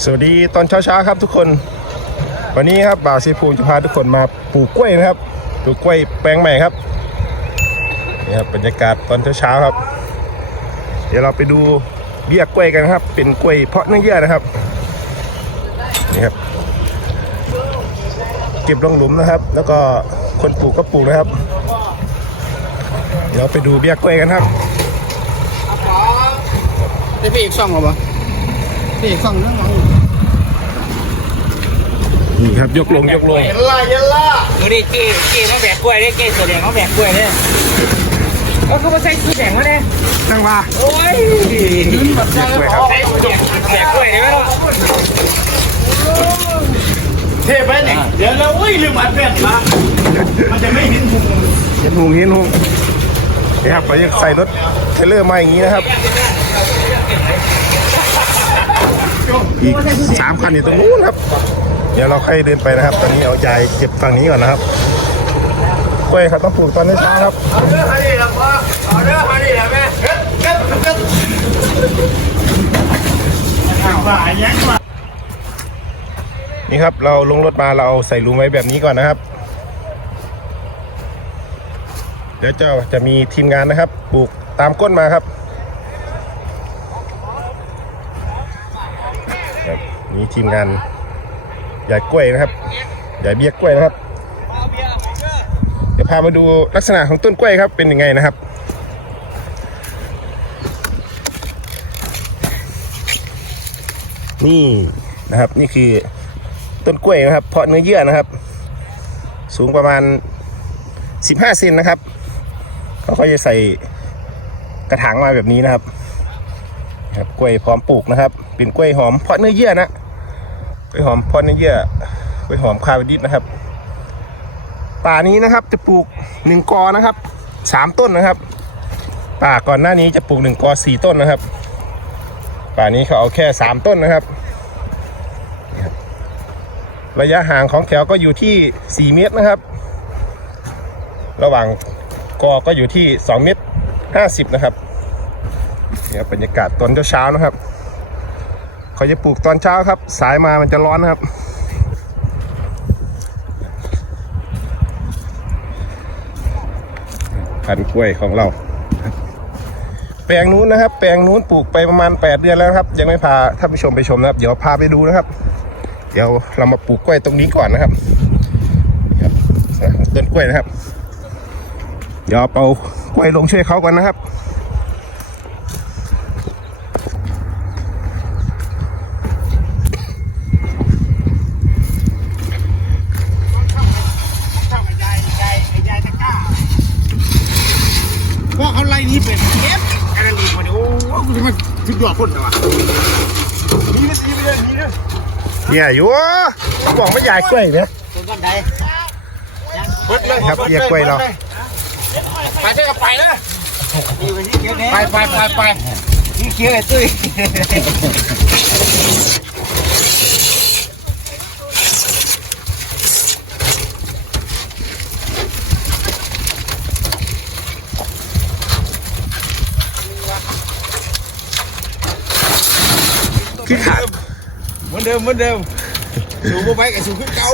สวัสดีตอนเช้าๆครับทุกคน วันนี้ครับบ่าวซีฟูจะพาทุกคนมาปลูกกล้วยนะครับปลูกกล้วยแปลงใหม่ครับนี่ครับบรรยากาศตอนเช้าๆครับ เดี๋ยวเราไปดูเบี้ยกล้วยกันครับ เป็นกล้วยเพาะเนื้อเยื่อนะครับนี่ครับเก็บลงหลุมนะครับ แล้วก็คนปลูกก็ปลูกนะครับ เดี๋ยวไปดูเบี้ยกล้วยกันครับได้พี่อีกซ่องหรอวะพี่อีกซ่องนั่งมอง นี่ครับยกลงยกลงเย็นล่ะเย็นล่ะดูดิเก้เก้มาแบกกล้วยได้เก้ตัวแดงมาแบกกล้วยเนี่ยเอาเขามาใส่ตัวแดงมาเนี่ยตั้งว่าโอ้ยยืนแบบใจกล้วยครับใส่ตัวแดงแบกกล้วยได้ไหมล่ะเทไปเนี่ยเดี๋ยวเราอุ้ยลืมอัดแผ่นมามันจะไม่เห็นหุงเห็นหุงเห็นหุงนี่ครับเราจะใส่รถเทรลเลอร์มาอย่างนี้นะครับอีกสามคันอยู่ตรงนู้นครับ เดี๋ยวเราค่อยเดินไปนะครับ ตอนนี้เอายายเก็บฝั่งนี้ก่อนนะครับกล้วยครับต้องปลูกตอนเช้าครับเอาเด้อฮานี่ละพ่อเอาเด้อฮานี่ละแม่เก็บเก็บเก็บว่าอย่างว่านี่ครับเราลงรถมาเราเอาใส่ลุมไว้แบบนี้ก่อนนะครับ เดี๋ยวจะจะมีทีมงานนะครับปลูกตามก้นมาครับครับมีทีมงาน ใหญ่กล้วยนะครับใหญ่เบี้ยกล้วยนะครับ เดี๋ยวพามาดูลักษณะของต้นกล้วยครับเป็นยังไงนะครับนี่นะครับนี่คือต้นกล้วยนะครับ เพาะเนื้อเยื่อนะครับ สูงประมาณ 15เซนนะครับเขาก็จะใส่กระถางมาแบบนี้นะครับครับกล้วยพร้อมปลูกนะครับ เป็นกล้วยหอมเพาะเนื้อเยื่อนะ กล้วยหอมพาะเนื้อเยื่อกล้วยหอมคาร์บดิสนะครับ ป่านี้นะครับจะปลูกหนึ่งกอนะครับสามต้นนะครับ ป่าก่อนหน้านี้จะปลูกหนึ่งกอสี่ต้นนะครับ ป่านี้เขาเอาแค่สามต้นนะครับ ระยะห่างของแถวก็อยู่ที่4เมตรนะครับ ระหว่างกอก็อยู่ที่2เมตร50นะครับเนี่ครับบรรยากาศตอนเช้าๆนะครับ เขาจะปลูกตอนเช้าครับ สายมามันจะร้อนนะครับ พันธุ์กล้วยของเรา แปลงนู้นนะครับ แปลงนู้นปลูกไปประมาณ 8 เดือนแล้วนะครับ ยังไม่พาท่านผู้ชมไปชมนะครับ เดี๋ยวพาไปดูนะครับ เดี๋ยวเรามาปลูกกล้วยตรงนี้ก่อนนะครับนี่ครับต้นกล้วยนะครับ เดี๋ยวเอากล้วยลงช่วยเขาก่อนนะครับ พ วกเขาไล่นี้เป็นเก็บอันนั้นดีกว่าเดี๋ยวโอ้กูจะมาถึงดอกพ่นนะวะนี่ไม่ไปเลยนี่เลยเนี่ยอยู่บอกไม่ใหญ่กล้วยเนี่ยตัวกันใดเบิดเลยครับเรียกกล้วยเราไปเจอกับไปนะเกี่ยไปไปไปไปนี่เกี่ยวไอ้ตุ้ย คือขาดเหมือนเดิมเหมือนเดิมสูงไปกับสูงขึ้นเก่า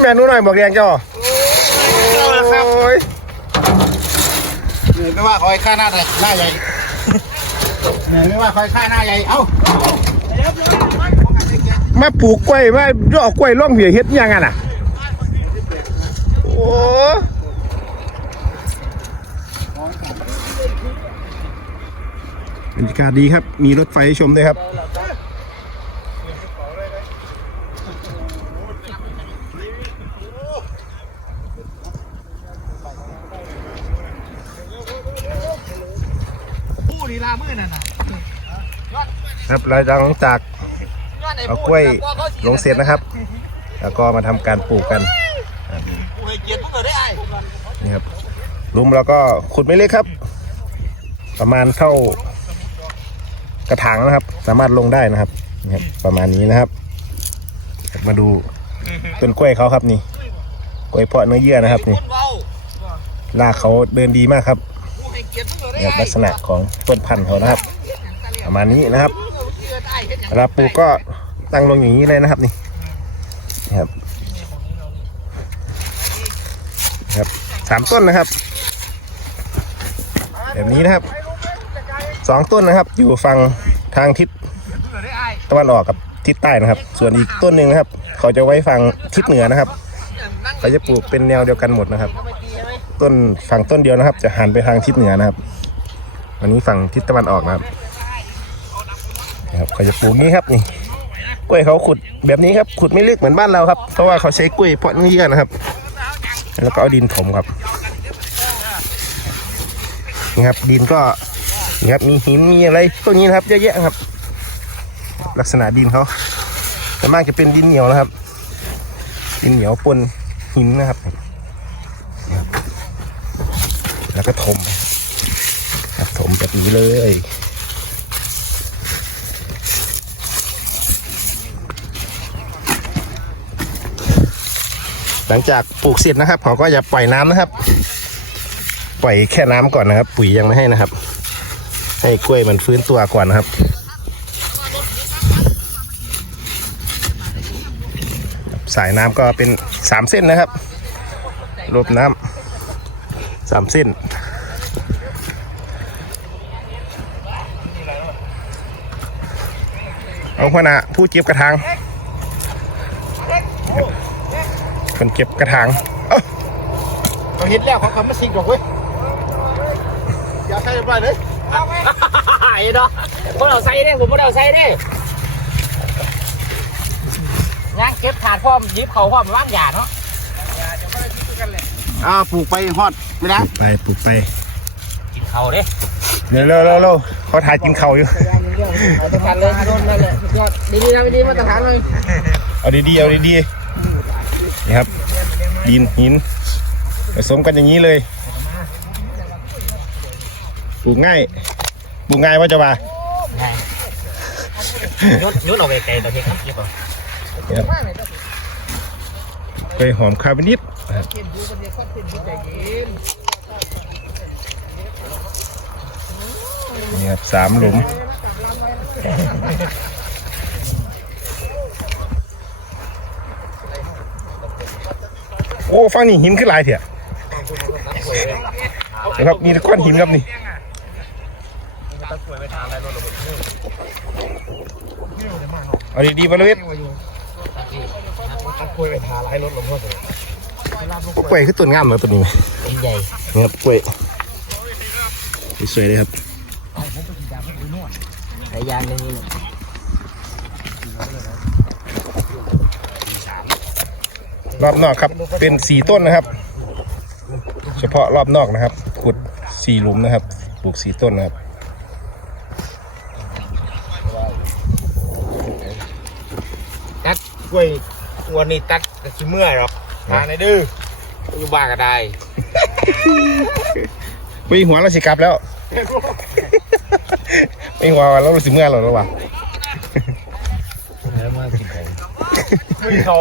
แม่นู้นหน่อยบอกแดงจ้อเอาละครับโอ้ยเหนื่อยไม่ว่าคอยค่าหน้าเลยหน้าใหญ่เหนื่อยไม่ว่าคอยค่าหน้าใหญ่เอ้ามาปลูกกล้วยมาดอกกล้วยร่องเหี่ยเฮ็ดยังไงน่ะโอ้ บรรยากาศดีครับ มีรถไฟให้ชมด้วยครับ ผู้ดีลามือนั่นน่ะครับหลังจากเอากล้วยลงเสร็จนะครับ แล้วก็มาทำการปลูกกันกูให้เกียรติพวกเธอได้ไอ้นี่ครับหลุมแล้วก็ขุดไม่เล็กครับ ประมาณเท่า กระถางนะครับ สามารถลงได้นะครับนี่ครับประมาณนี้นะครับ มาดูต้นกล้วยเขาครับนี่กล้วยเพาะเนื้อเยื่อนะครับนี่เบากเขาเดินดีมากครับกูให้เกียรติพวกเธอได้นี่ครับลักษณะของต้นพันธุ์เขานะครับ ประมาณนี้นะครับรติไอ้เวลาปูก็ตั้งลงอย่างนี้เลยนะครับนี่นครับครับสามต้นนะครับ แบบนี้นะครับ องต้นนะครับ อยู่ฝั่งทางทิศตะวันออกกับทิศใต้นะครับ ส่วนอีกต้นหนึ่งนะครับ เขาจะไว้ฝั่งทิศเหนือนะครับเขาจะปลูกเป็นแนวเดียวกันหมดนะครับ ต้นฝั่งต้นเดียวนะครับ จะหันไปทางทิศเหนือนะครับอันนี้ฝั่งทิศตะวันออกนะครับนะครับเขาจะปลูกนี้ครับนี่กล้วยเขาขุดแบบนี้ครับขุดไม่ลึกเหมือนบ้านเราครับ เพราะว่าเขาใช้กล้วยเพาะเนื้อนะครับ แล้วก็เอาดินถมครับนี่ครับดินก็ ครับมีหินมีอะไรพวกนี้นะครับเยอะแยะครับ ลักษณะดินเขาส่วนมากจะเป็นดินเหนียวนะครับ ดินเหนียวปนหินนะครับ แล้วก็ถมครับถมแบบนี้เลยหลังจากปลูกเสร็จนะครับเขาก็จะปล่อยน้ำนะครับ ปล่อยแค่น้ำก่อนนะครับ ปุ๋ยยังไม่ให้นะครับ ให้กล้วยมันฟื้นตัวก่อนนะครับ สายน้ำก็เป็นสามเส้นนะครับรวบน้ำสามเส้นเอาขนาผู้เก็บกระถางคนเก็บกระถางเอ้าเขาเห็นแล้วเขาคำมาสิงดอกเว้ย อย่าใช้ไปเลยไอ้ เนาะพวกเราใส่เด้ผมพวกเราใส่เด้ย่างเก็บถาดพร้อมหยิบเขาพร้อมว่างหยาเนาะอ่าปลูกไปฮอดไม่ได้ไปปลูกไปกินเขาเด้เร็วเร็วเร็วเร็วเขาถ่ายกินเขาวอยู่มาตรฐานเลยโดนนั่นแหละยอดดีๆนะดีมาตรฐานเลยเอาดีๆเอาดีๆนี่ครับดินหินผสมกันอย่างนี้เลยปลูกง่ายป ลูกง่ายว่าจะว่ายุดยุดออกไปไกลตัวเพียงครับยุดออกนี่ครับไปหอมคาร์บอนิดนะครับนี่ครับสามหลุมโอ้ฟังนี่หินขึ้นหลายเถอะนะครับมีแต่ก้อนหินครับนี่ เอาดีๆมาเลยคุยไปทาไรรถหลวงพ่อเลยกล้วยคือต้นงามเลยตัวนี้ไหมใหญ่นี่ครับกล้วยสวยเลยครับหลายอย่างเลยรอบนอกครับ เป็นสี่ต้นนะครับ เฉพาะรอบนอกนะครับ ขุดสี่หลุมนะครับ ปลูกสี่ต้นนะครับ ตัด กล้วยวันนี้ตัดกะขี้เมื่อยหรอกทางไหนดื้ออยู่บ้านก็ได้ไปหัวเราสิกลับแล้วไปหัวเราสิเมื่อเราแล้ววะแล้วมากินเขาไม่เขา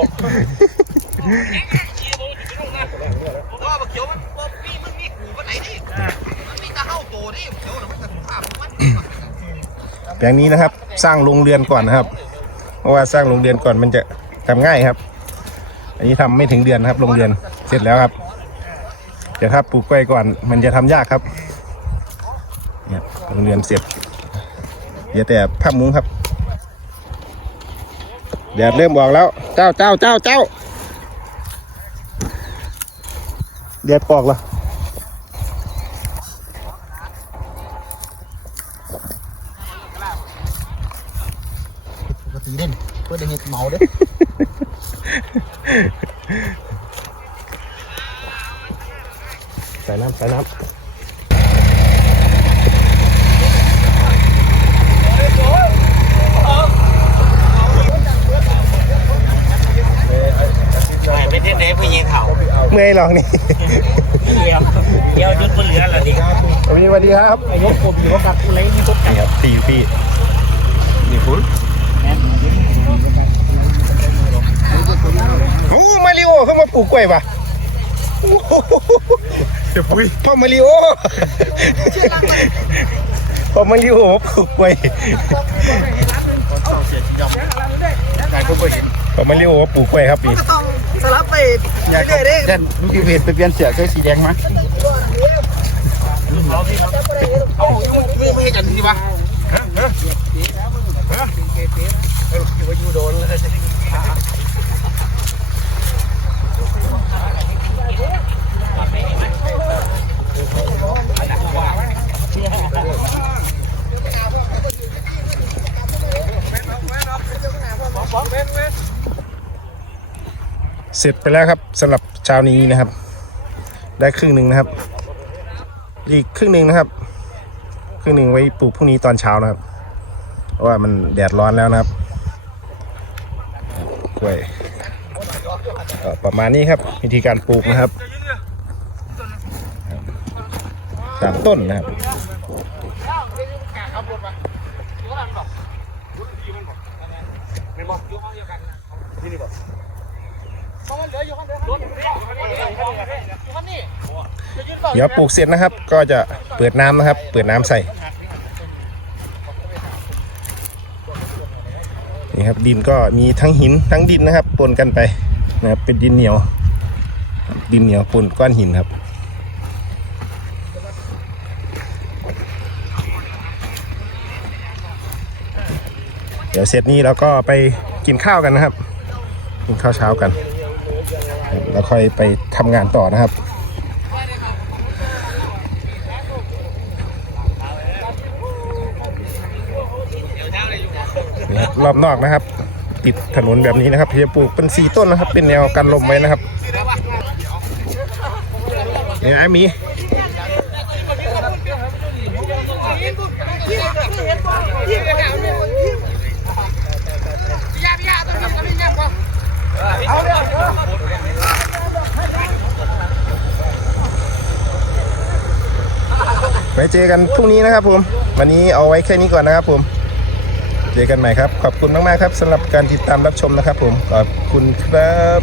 แปลงนี้นะครับ สร้างโรงเรือนก่อนนะครับ เพราะว่าสร้างโรงเรือนก่อนมันจะ ทำง่ายครับ อันนี้ทำไม่ถึงเดือนครับโรงเรือนเสร็จแล้วครับแต่ถ้าปลูกกล้วยก่อน มันจะทำยากครับเนี่ยโรงเรือนเสร็จ เดี๋ยวแต่ผ้ามุ้งครับแดดเริ่มออกแล้ว เจ้าเจ้าเจ้าเจ้าแดดออกแล้วปกติเด่นเพื่อได้เห็ดเมาเด้ ใส่น้ำใส่น้ำเมื่อยลองนี่เดียวเดียวยุดบนเหลือและดิสวัสดีสวัสดีครับยกผมอยู่กับกัดกูเลยนี่ก็ไก่นี่ครับตีพี่นี่คุณแม่ โอ้มาริโอเข้ามาปลูกกล้วยปะโอ้โหเดี๋ยวปุ้ยพ่อมาริโอพ่อมาริโอมาปลูกกล้วยเยอมการก็ไม่เห็นผมไม่เรียกว่าปลูกกล้วยครับนี่ก็ต้องสลับไปอยากเรื่อยๆเด้เด่นลูกพี่เพจไปเปลี่ยนเสื้อใส่สีแดงมาไม่ไม่กันทีวะเเสร็จไปแล้วครับสำหรับเช้านี้นะครับ ได้ครึ่งหนึ่งนะครับ อีกครึ่งหนึ่งนะครับ ครึ่งหนึ่งไว้ปลูกพรุ่งนี้ตอนเช้านะครับ เพราะว่ามันแดดร้อนแล้วนะครับกล้วยประมาณนี้ครับวิธีการปลูกนะครับ สามต้นนะครับเดี๋ยวปลูกเสร็จนะครับ ก็จะเปิดน้ำนะครับ เปิดน้ำใส่ นี่ครับดินก็มีทั้งหินทั้งดินนะครับปนกันไปนะครับเป็นดินเหนียว ดินเหนียวปนก้อนหินครับ ดี๋ยวเสร็จนี้เราก็ไปกินข้าวกันนะครับ กินข้าวเช้ากัน แล้วค่อยไปทำงานต่อนะครับรอบนอกนะครับ ติดถนนแบบนี้นะครับที่จะปลูกเป็นสีต้นนะครับ เป็นแนวกันลมไว้นะครับเนี่ยไอ้มี ว้เจอกันพรุ่งนี้นะครับผม วันนี้เอาไว้แค่นี้ก่อนนะครับผม เจอกันใหม่ครับ ขอบคุณมากๆครับสำหรับการติดตามรับชมนะครับผม ขอบคุณครับ